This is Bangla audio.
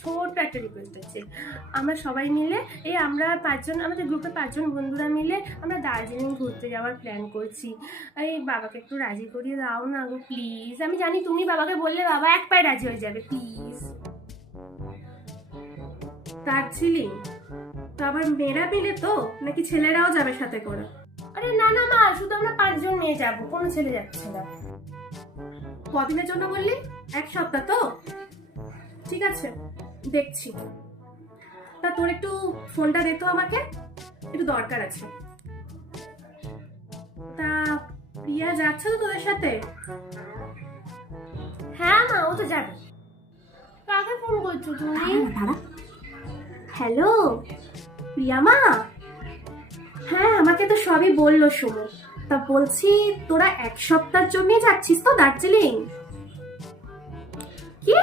ছোট্ট একটা রিকোয়েস্ট আছে। আমরা সবাই মিলে আমরা 5 জন, আমাদের গ্রুপে 5 জন বন্ধুরা মিলে আমরা দার্জিলিং ঘুরতে যাওয়ার প্ল্যান করছি। বাবাকে একটু রাজি করিয়ে দাও না গো প্লিজ। আমি জানি তুমি বাবাকে বললে বাবা এক পায়ে রাজি হয়ে যাবে, প্লিজ। দার্জিলিং তো আবার মেয়েরা মিলে তো, নাকি ছেলেরাও যাবে সাথে করে? আরে না না মা, শুধু আমরা 5 জন মেয়ে যাবো, কোনো ছেলে যাচ্ছে না। কদিনের জন্য বললি? 1 সপ্তাহ তো? ঠিক আছে, দেখছি। তা তোর একটু ফোনটা দে তো আমাকে, একটু দরকার আছে। তা প্রিয়া যাচ্ছে তো তোদের সাথে? হ্যাঁ মা, ও তো যাবে। কাকে ফোন করছো তুমি? হ্যালো প্রিয়া মা। হ্যাঁ, আমাকে তো সবই বললো শুনো। তা বলছি, তোরা 1 সপ্তাহের জন্য যাচ্ছিস তো দার্জিলিং? কি